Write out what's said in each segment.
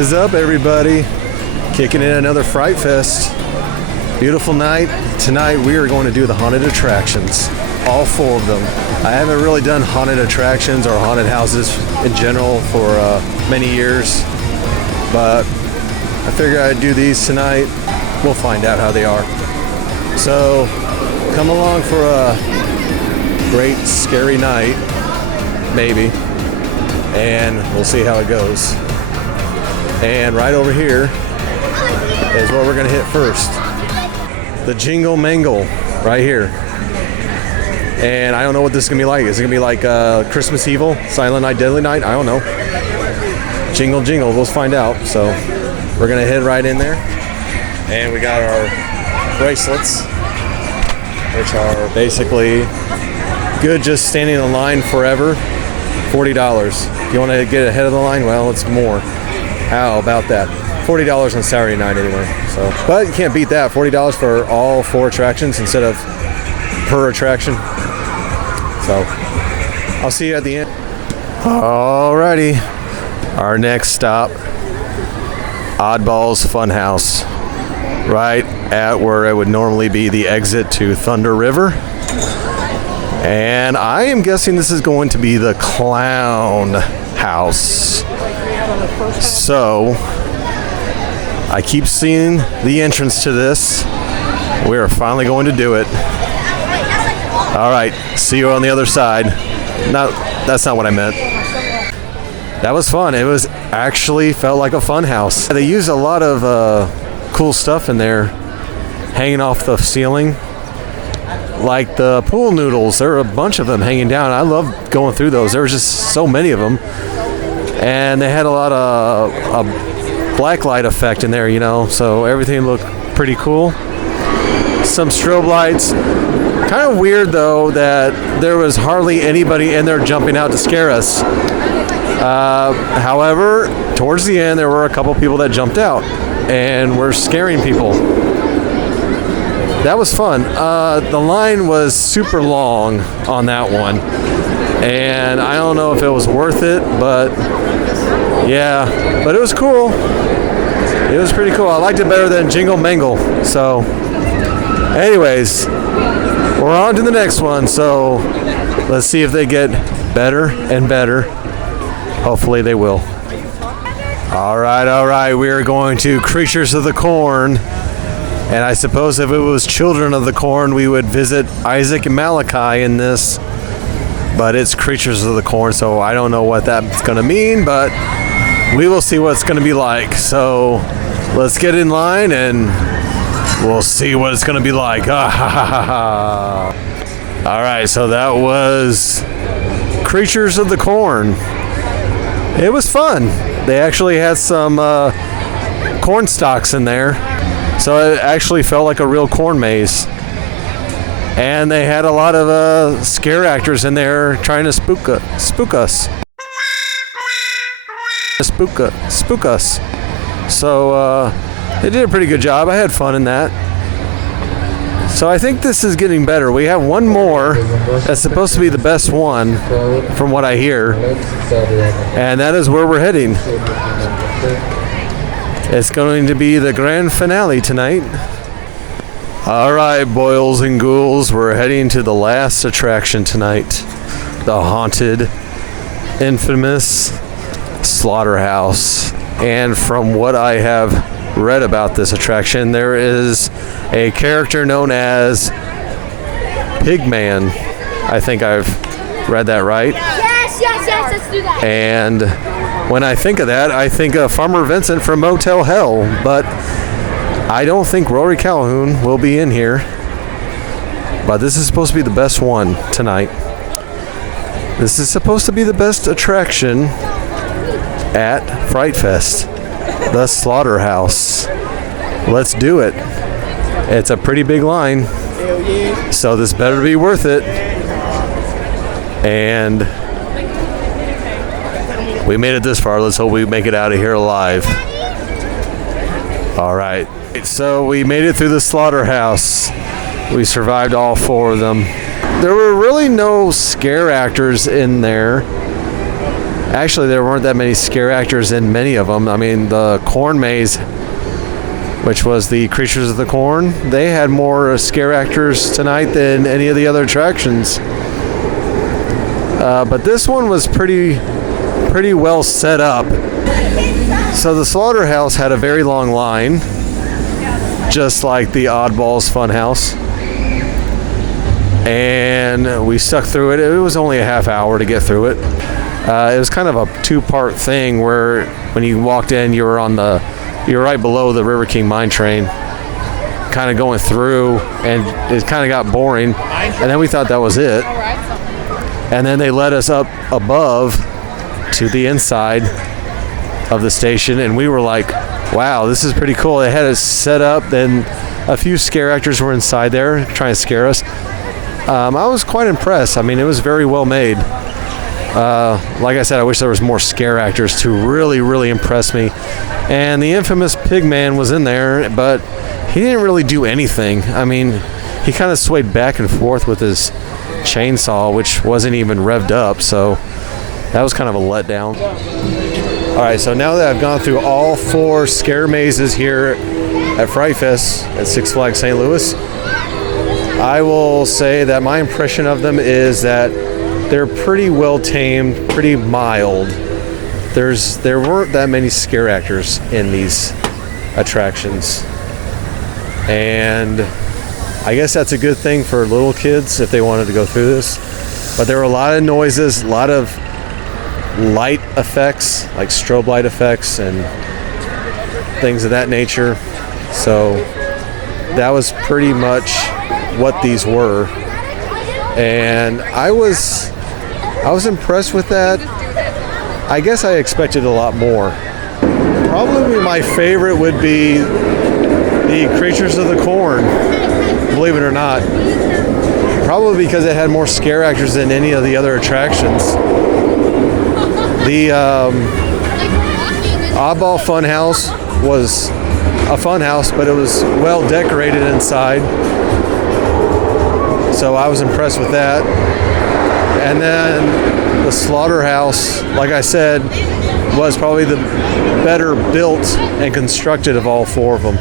What is up, everybody? Kicking in another Fright Fest. Beautiful night. Tonight we are going to do the haunted attractions. All 4 of them. I haven't really done haunted attractions or haunted houses in general for many years, but I figured I'd do these tonight. We'll find out how they are. So come along for a great scary night, maybe, and we'll see how it goes. And right over here is what we're gonna hit first. The Jingle Mangle, right here. And I don't know what this is gonna be like. Is it gonna be like Christmas Evil, Silent Night, Deadly Night? I don't know. Jingle Jingle, we'll find out. So we're gonna head right in there. And we got our bracelets, which are basically good just standing in line forever. $40. If you wanna get ahead of the line, well, it's more. How about that? $40 on Saturday night anyway. So, but you can't beat that. $40 for all 4 attractions instead of per attraction. So I'll see you at the end. Alrighty. Our next stop, Oddball's Funhouse. Right at where it would normally be the exit to Thunder River. And I am guessing this is going to be the Clown House. So, I keep seeing the entrance to this. We are finally going to do it. All right, see you on the other side. No, that's not what I meant. That was fun. It was actually felt like a fun house. They used a lot of cool stuff in there, hanging off the ceiling. Like the pool noodles, there were a bunch of them hanging down. I love going through those. There was just so many of them. And they had a lot of a black light effect in there, you know, so everything looked pretty cool. Some strobe lights. Kind of weird, though, that there was hardly anybody in there jumping out to scare us. However, towards the end, there were a couple people that jumped out and were scaring people. That was fun. The line was super long on that one. And I don't know if it was worth it, but yeah, but it was cool. It was pretty cool. I liked it better than Jingle Mangle. So anyways, we're on to the next one. So let's see if they get better and better. Hopefully they will. All right. We are going to Creatures of the Corn. And I suppose if it was Children of the Corn, we would visit Isaac and Malachi in this. But it's Creatures of the Corn, so I don't know what that's going to mean, but we will see what it's going to be like. So let's get in line and we'll see what it's going to be like. All right, so that was Creatures of the Corn. It was fun. They actually had some corn stalks in there, so it actually felt like a real corn maze. And they had a lot of scare actors in there trying to spook us. Spook us. So they did a pretty good job. I had fun in that. So I think this is getting better. We have one more that's supposed to be the best one from what I hear. And that is where we're heading. It's going to be the grand finale tonight. All right, boils and ghouls, we're heading to the last attraction tonight. The haunted, infamous Slaughterhouse. And from what I have read about this attraction, there is a character known as Pigman. I think I've read that right. Yes, let's do that. And when I think of that, I think of Farmer Vincent from Motel Hell, but I don't think Rory Calhoun will be in here, but this is supposed to be the best one tonight. This is supposed to be the best attraction at Fright Fest, the Slaughterhouse. Let's do it. It's a pretty big line, so this better be worth it. And we made it this far. Let's hope we make it out of here alive. All right. So we made it through the Slaughterhouse. We survived all 4 of them. There were really no scare actors in there. Actually, there weren't that many scare actors in many of them. I mean, the corn maze, which was the Creatures of the Corn, they had more scare actors tonight than any of the other attractions. But this one was pretty well set up. So the Slaughterhouse had a very long line, just like the Oddball's Funhouse. And we stuck through it. It was only a half hour to get through it. It was kind of a two-part thing where when you walked in, you were right below the River King mine train, kind of going through, and it kind of got boring. And then we thought that was it. And then they led us up above to the inside of the station, and we were like, wow, this is pretty cool. They had us set up, then a few scare actors were inside there trying to scare us. I was quite impressed. I mean, it was very well made. Like I said, I wish there was more scare actors to really impress me. And the infamous Pigman was in there, but he didn't really do anything. I mean, he kind of swayed back and forth with his chainsaw, which wasn't even revved up, so that was kind of a letdown. All right, so now that I've gone through all 4 scare mazes here at Fright Fest at Six Flags St. Louis, I will say that my impression of them is that they're pretty well tamed, pretty mild. There weren't that many scare actors in these attractions, and I guess that's a good thing for little kids if they wanted to go through this. But there were a lot of noises, a lot of light effects, like strobe light effects and things of that nature. So that was pretty much what these were, and I was impressed with that. I guess I expected a lot more. Probably my favorite would be the Creatures of the Corn, believe it or not. Probably because it had more scare actors than any of the other attractions. The Oddball Funhouse was a funhouse, but it was well decorated inside. So I was impressed with that. And then the Slaughterhouse, like I said, was probably the better built and constructed of all 4 of them.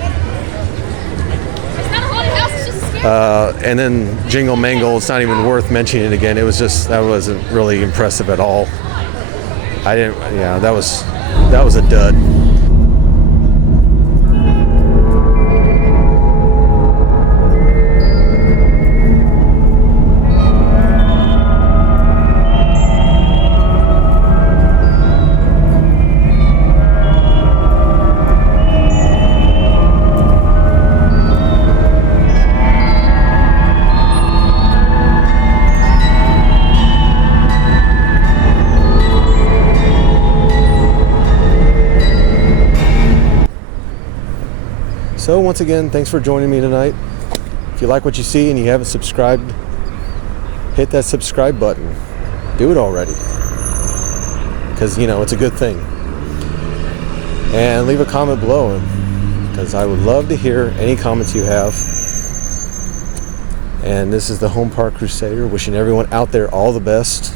And then Jingle Mangle, it's not even worth mentioning it again. It was just, that wasn't really impressive at all. That was a dud. So once again, thanks for joining me tonight. If you like what you see and you haven't subscribed, hit that subscribe button. Do it already, because it's a good thing. And leave a comment below, because I would love to hear any comments you have. And this is the Home Park Crusader, wishing everyone out there all the best.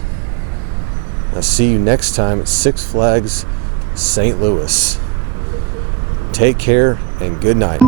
I'll see you next time at Six Flags St. Louis. Take care and good night.